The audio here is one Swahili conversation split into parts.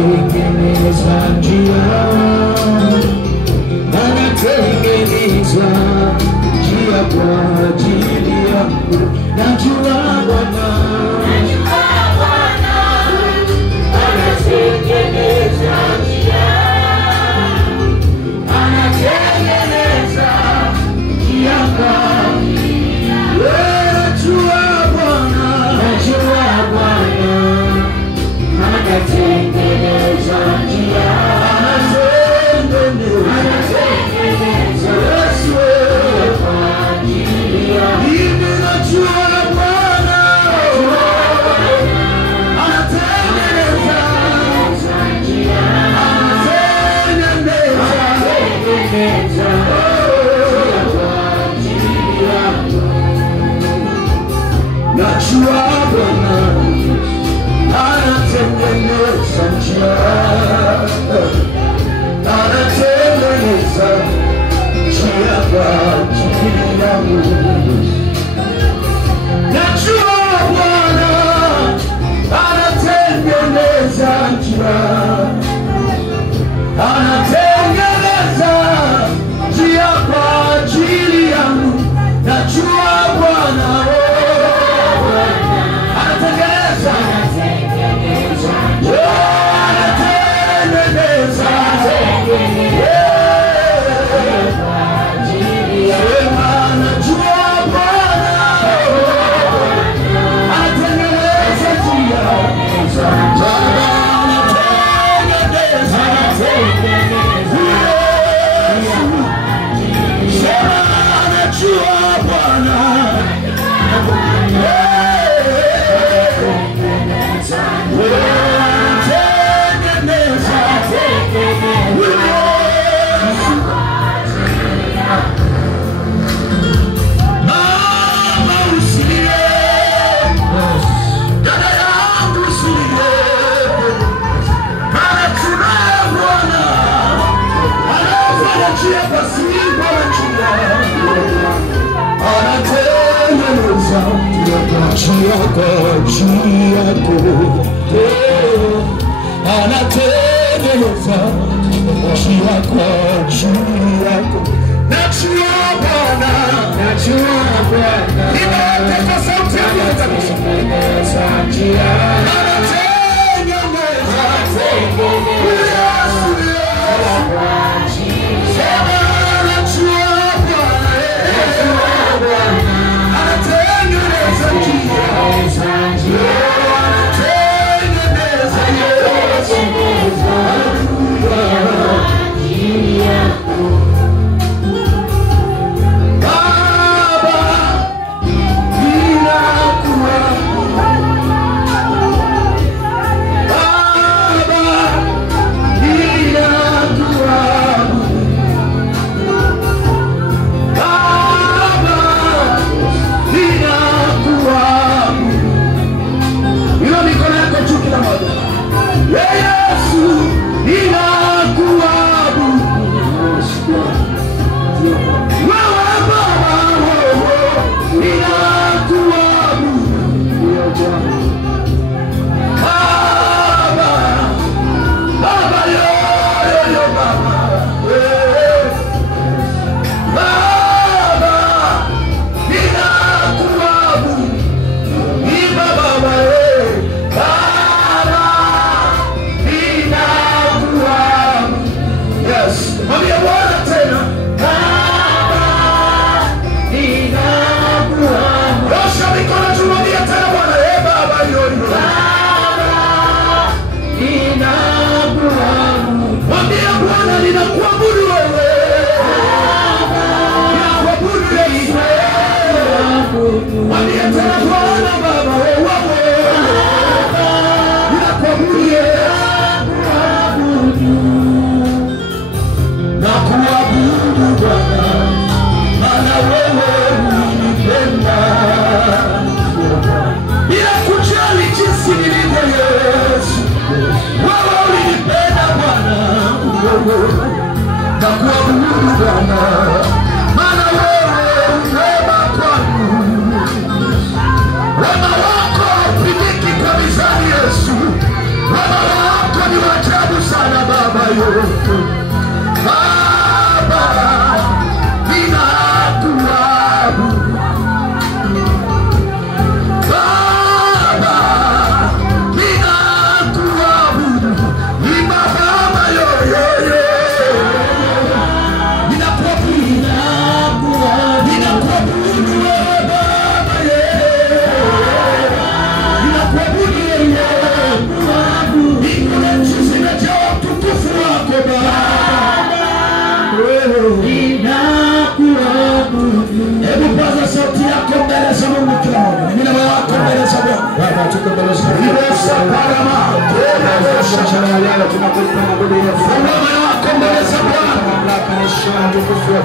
anatengeneza njia, anatengeneza njia kwa ajili yangu. Najua Bwana, anatengeneza njia, anatengeneza njia kwa ajili yangu. Najua Bwana, anatengeneza njia, anatengeneza kwa ajili yangu. Mimi najua Bwana, anatengeneza njia, anatengeneza kwa ajili yangu. Najua Bwana, anatengeneza njia, anatengeneza njia kwa ajili yangu. Najua Bwana, anatengeneza njia, anatengeneza njia kwa ajili yangu. Najua Bwana, anatengeneza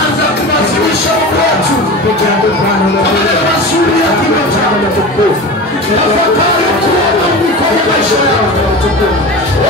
Anza kumasimisha watu mazuri ya kiroho. Tafakari kuona mikono maisha yako.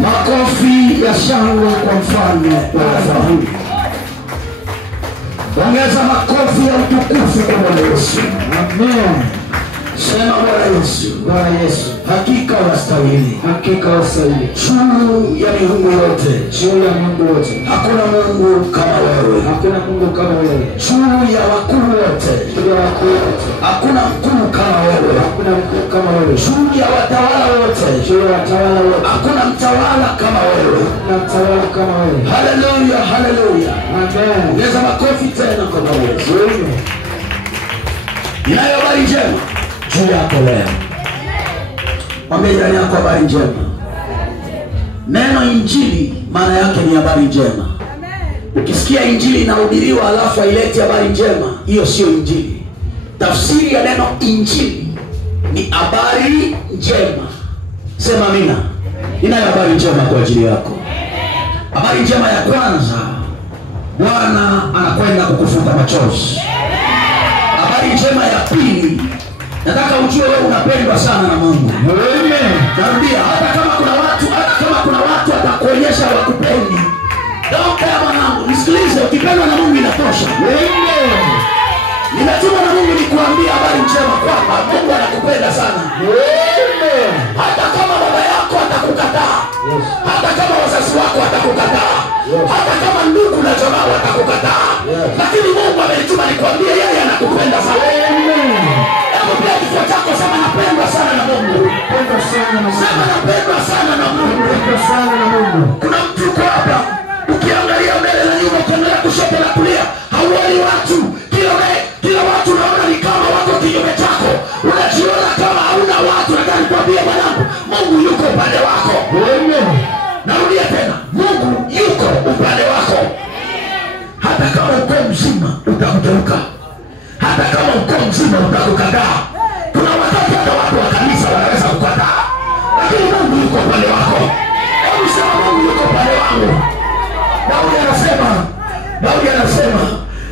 Makofi ya shangwe kwa mfalme wa Israeli. Ongeza makofi ya utukufu kwa Bwana Yesu. Amen. Sema Bwana Yesu. Bwana Yesu. Hakika wastahili. Hakika wastahili. Juu ya miungu yote. Juu ya miungu yote. Hakuna Mungu kama wewe. Hakuna Mungu kama wewe. Juu ya wakuu wote. Juu ya wakuu wote. Hakuna mkuu kama wewe. Hakuna mkuu kama wewe. Juu ya watawala wote. Juu ya watawala wote. Hakuna mtawala kama wewe. Hakuna mtawala kama wewe. Haleluya, haleluya. Amen. Ongeza makofi tena kwa Bwana Yesu. Amen. Ninayo habari njema juu yako leo. Mwambie jirani yako habari njema. Neno injili maana yake ni habari njema. Ukisikia injili inahubiriwa alafu haileti habari njema, hiyo sio injili. Tafsiri ya neno injili ni habari njema. Sema amina. Ninayo habari njema kwa ajili yako. Habari njema ya kwanza, Bwana anakwenda kukufuta machozi. Habari njema ya pili, nataka ujue wewe unapendwa sana na Mungu. Amen. Narudia, hata kama kuna Hata kama baba yako atakukataa, hata kama wazazi wako atakukataa, hata kama ndugu na jamaa watakukataa, lakini Mungu amenituma nikwambie yeye anakupenda sana. Hebu pia kifua chako sema napendwa sana na Mungu. Sema napendwa sana na Mungu. Kuna mtu uko hapa, ukiangalia mbele na nyuma, ukiangalia kushoto na kulia, hauoni watu. Kila watu unaona ni kama wako kinyume chako. Unajiona kama hauna watu. Nataka nikwambie mwanangu, Mungu yuko upande wako. Narudia tena, Mungu yuko upande wako. Hata kama uko mzima utamgeuka, hata kama uko mzima utakukataa. Kuna wakati hata watu wa kanisa wanaweza kukataa, lakini Mungu yuko upande wako. Hebu sema Mungu yuko upande wangu.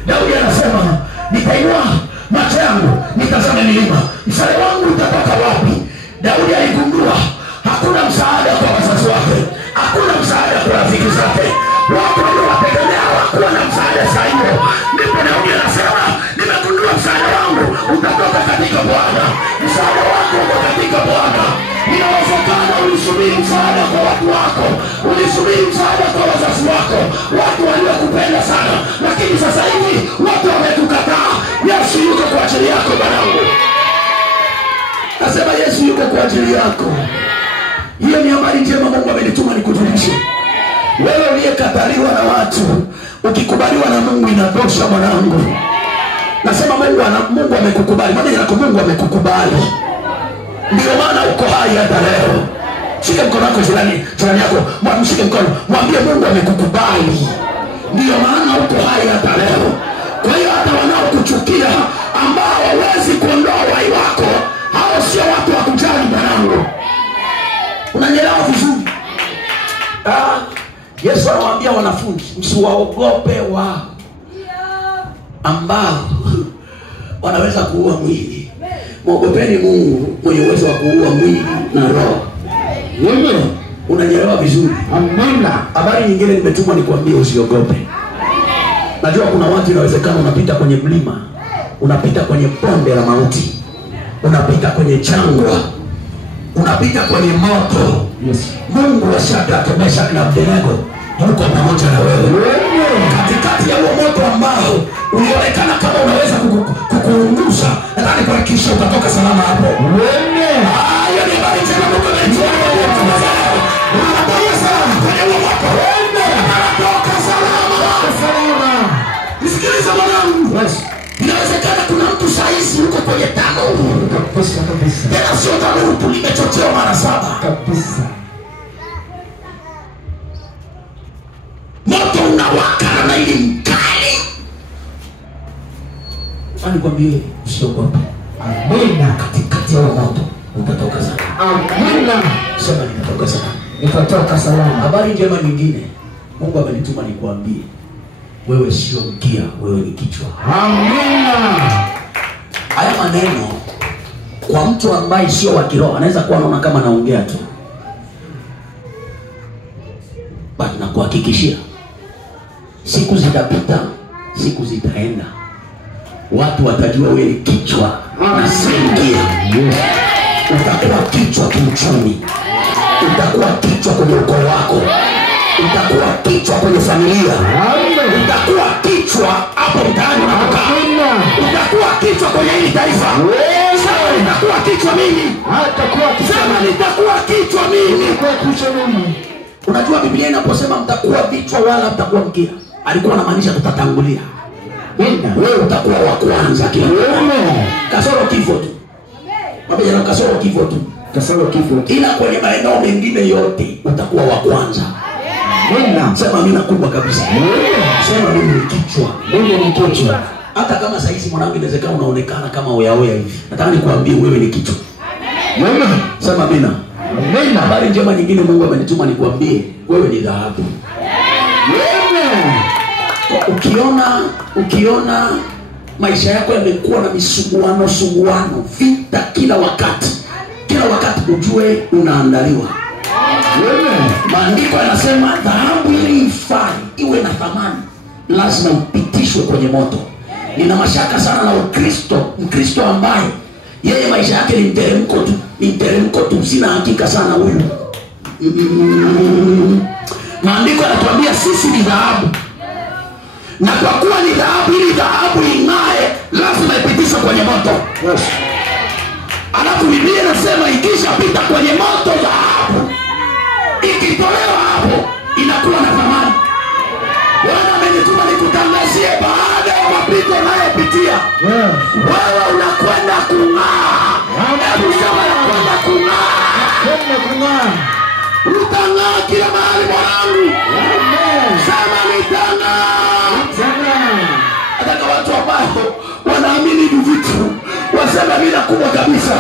Daudi anasema nitainua macho yangu nitazame milima, msaada wangu utatoka wapi? Daudi aligundua hakuna msaada kwa wazazi wake, hakuna msaada kwa rafiki zake, watu waliowategemea hawakuwa na msaada sahihi. Ndipo Daudi anasema nimegundua msaada wangu utatoka katika Bwana, msaada wako uko katika Bwana. Inawezekana ulisubiri msaada kwa watu wako, ulisubiri msaada kwa wazazi wako, watu waliokupenda sana, lakini sasa hivi watu wamekukataa. Yesu yuko kwa ajili yako mwanangu. Nasema Yesu yuko kwa ajili yako. Hiyo ni habari njema Mungu amenituma nikujulishe. Wewe uliyekataliwa na watu, ukikubaliwa na Mungu inatosha mwanangu. Nasema Mungu amekukubali. Maana yako Mungu amekukubali. Ndio maana uko hai hata leo. Shika mkono wako jirani yako, mshike mkono, mwambie Mungu amekukubali. Ndio maana uko hai hata leo. Kwa hiyo hata wanaokuchukia, ambao hawezi kuondoa uhai wako, hao sio watu wa kujali mwanangu. Unanielewa vizuri? Yesu anawaambia wanafunzi, msiwaogope wao ambao wanaweza kuua mwili. Mwogopeni Mungu mwenye uwezo wa kuua mwili na roho. Unanielewa vizuri? Amina. Habari nyingine nimetumwa nikwambie usiogope. Najua kuna watu inawezekana unapita kwenye mlima, unapita kwenye bonde la mauti, unapita kwenye jangwa, unapita kwenye moto. Mungu wa Shadraka, Meshaki na Abednego yuko pamoja na wewe. Katikati ya huo moto ambao ulionekana kama unaweza kukuunguza, nataka kuhakikisha utatoka salama hapo. Hiyo ni habari njema Mungu ametupa. Unatoka salama kwenye huo moto. Unatoka salama. Nisikilize mwanangu. Inawezekana kuna mtu saizi yuko kwenye tanuru. Kabisa. Tena sio tanuru tu, limechochewa mara 7. Kabisa. Moto unawaka na ili mkali. Anikwambie usiogope. Amina. Katikati ya moto utatoka salama. Amina. Sema nitatoka salama. Nitatoka salama. Habari njema nyingine Mungu amenituma nikwambie, wewe sio mkia, wewe ni kichwa. Amina. Haya maneno kwa mtu ambaye sio wa kiroho anaweza kuwa anaona kama naongea tu, bali nakuhakikishia siku zitapita, siku zitaenda, watu watajua wewe ni kichwa na si mkia. Utakuwa kichwa kiuchumi, utakuwa kichwa kwenye ukoo wako, utakuwa kichwa kwenye familia, utakuwa kichwa hapo mtaani unapokaa, utakuwa kichwa kwenye hili taifa. Sasa nitakuwa kichwa mimi, sema nitakuwa kichwa mimi. Unajua Biblia inaposema mtakuwa vichwa wala mtakuwa mkia, alikuwa anamaanisha tutatangulia. Wewe utakuwa wa kwanza kila kasoro kifo tu. Mabaya na kasoro kifo tu. Kasoro kifo tu. Ila kwenye maeneo mengine yote utakuwa wa kwanza. Amina. Sema mimi nakubwa kabisa. Sema mimi ni kichwa. Mimi ni kichwa. Hata kama sasa hivi mwanangu inawezekana unaonekana kama oya hivi, nataka nikwambie wewe ni kichwa. Amina. Sema amina. Amina. Habari njema nyingine Mungu amenituma nikwambie, wewe ni dhahabu. Ukiona maisha yako yamekuwa na misuguano, vita kila wakati ujue unaandaliwa. Maandiko yanasema dhahabu ili ifai iwe na thamani lazima upitishwe kwenye moto. Nina mashaka sana na Mkristo ambaye Yeye maisha yake ni mteremko tu, ni mteremko tu, sina hakika sana huyu. Maandiko yanatuambia sisi ni dhahabu. Na kwa kuwa ni dhahabu, ili dhahabu ing'ae lazima ipitishwe kwenye moto. Yes. Alafu Biblia inasema ikishapita kwenye moto dhahabu, ikitolewa hapo inakuwa na thamani. Bwana amenituma nikutangazie baada ya mapito unayopitia, wewe unakwenda kung'aa. Hebu sema unakwenda kung'aa. Utang'aa kila mahali mwanangu. Sema nitang'aa. Hata kwa watu ambao wanaamini hivi vitu wasema bila kubwa kabisa.